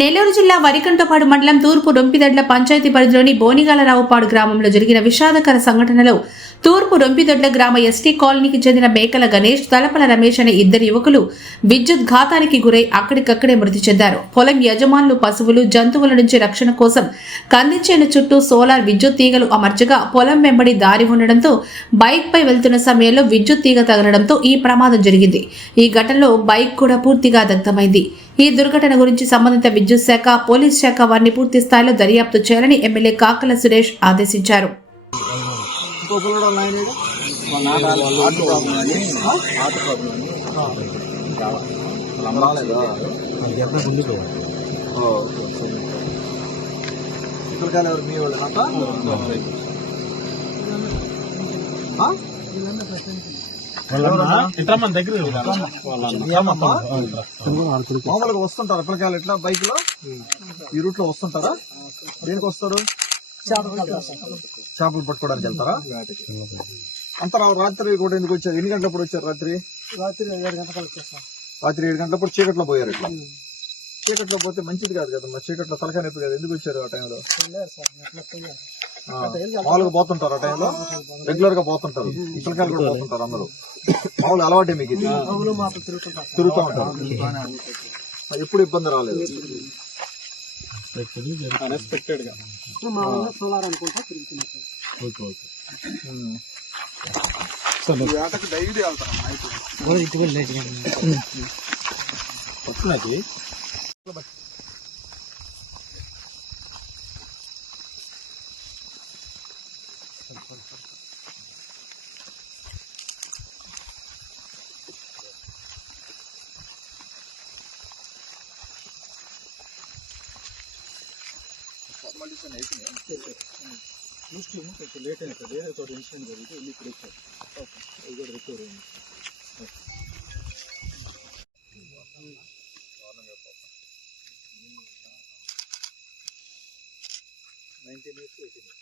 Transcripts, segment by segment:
నెల్లూరు జిల్లా వరికంటపాడు మండలం తూర్పు రొంపిదొడ్ల పంచాయతీ పరిధిలోని బోనిగాలరావుపాడు గ్రామంలో జరిగిన విషాదకర సంఘటనలో తూర్పు రొంపిదొడ్ల గ్రామ ఎస్టీ కాలనీకి చెందిన మేకల గణేష్, తలపల రమేష్ అనే ఇద్దరు యువకులు విద్యుత్ ఘాతానికి గురై అక్కడికక్కడే మృతి చెందారు. పొలం యజమానులు పశువులు, జంతువుల నుంచి రక్షణ కోసం కందిచేను చుట్టూ సోలార్ విద్యుత్ తీగలు అమర్చగా పొలం వెంబడి దారి ఉండడంతో బైక్ పై వెళ్తున్న సమయంలో విద్యుత్ తీగ తగలడంతో ఈ ప్రమాదం జరిగింది. ఈ ఘటనలో బైక్ కూడా పూర్తిగా దగ్ధమైంది. ఈ దుర్ఘటన గురించి సంబంధిత విద్యుత్ శాఖ, పోలీస్ శాఖ వారిని పూర్తి స్థాయిలో దర్యాప్తు చేయాలని ఎమ్మెల్యే కాకల సురేష్ ఆదేశించారు. మామూలుగా వస్తుంటారా పిల్లకాయలు ఇట్లా బైక్ లో ఈ రూట్ లో వస్తుంటారా? దేనికి వస్తారు? చేపలు పట్టుకోవడానికి వెళ్తారా? అంతా రాత్రి కూడా ఎందుకు వచ్చారు? ఎన్ని గంటలప్పుడు వచ్చారు? రాత్రి 7 గంటలప్పుడు చీకట్లో పోయారు. ఇట్లా చీకట్లో పోతే మంచిది కాదు కదా, చీకట్లో తలకాయ నొప్పి కదా, ఎందుకు వచ్చారు ఆ టైంలో? మామూలుగా పోతుంటారు ఆ టైంలో, రెగ్యులర్ గా పోతుంటారు, పిల్లకాయలు కూడా పోతుంటారు అందరూ. మామూలు అలవాటే మీకు ఇది, తిరుగుతూ ఉంటారు, ఎప్పుడు ఇబ్బంది రాలేదు. అన్ఎక్స్పెక్టెడ్ గా ఆటకు డైలీ వెళ్తారు. కొంచెం లేట్ అవుతుంది, ఒక ఇన్సిడెంట్ జరిగితే వెళ్ళి ఇప్పుడు వచ్చారు. ఓకే, ఇది కూడా రికవర్ అయింది. 19 years, 18 years.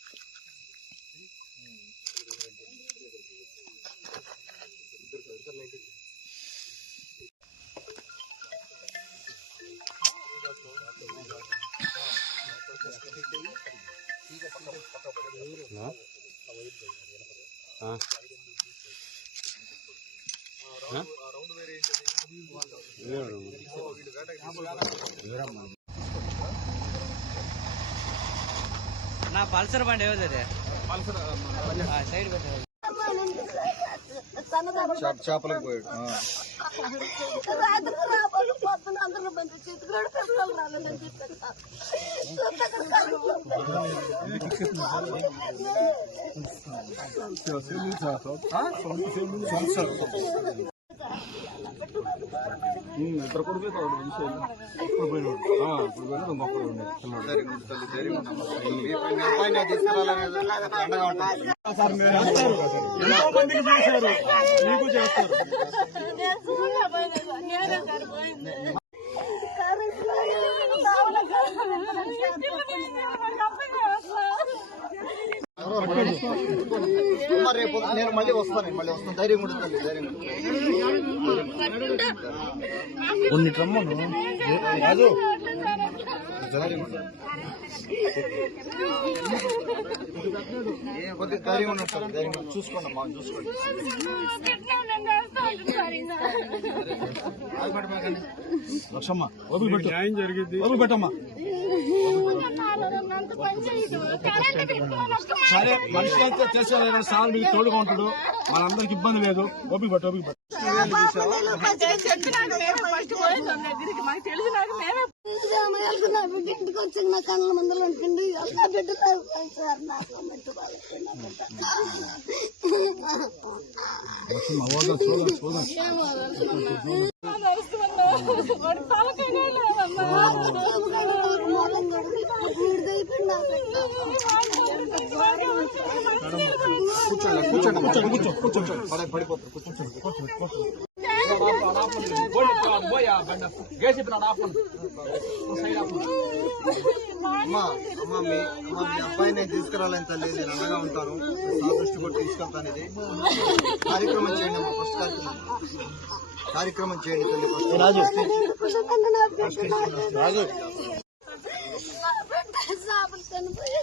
నా పల్సర్ బండి ఏదో సైడ్ చేపలకు పోయాడు. ఇద్దరు కొడుకు ఎంతో మందికి చేశారు, మీకు చేస్తారు. రేపు నేను మళ్ళీ వస్తాను, ధైర్యం ఉంటుంది, ధైర్యం ధైర్యం ఉన్నట్టు ధైర్యం చూసుకోండి అమ్మా, చూసుకోండి. లక్షమ్మ ఓపిక పెట్టు, న్యాయం జరిగింది, ఓపిక పెట్టమ్మా. సరే, మనిషి అయితే చేసేవాళ్ళు సార్ మీకు తోడుగా ఉంటాడు, మనందరికి ఇబ్బంది లేదు. ఓపిక పెట్టు, ఓపిక పెట్టు. ఇంటికి వచ్చి నా కళ్ళ మందులు ఉంటుంది, అలా బిడ్డలు సార్ నాకు పడిపోతారు. అమ్మా మీ అబ్బాయి నేను తీసుకురాలని తల్లి, నేను అండగా ఉంటాను, దృష్టి కొట్టి తీసుకెళ్తాను. ఇది కార్యక్రమం చేయండి అమ్మా, ఫస్ట్ కార్యక్రమం చేయండి తల్లి. రాజు చనిపోయి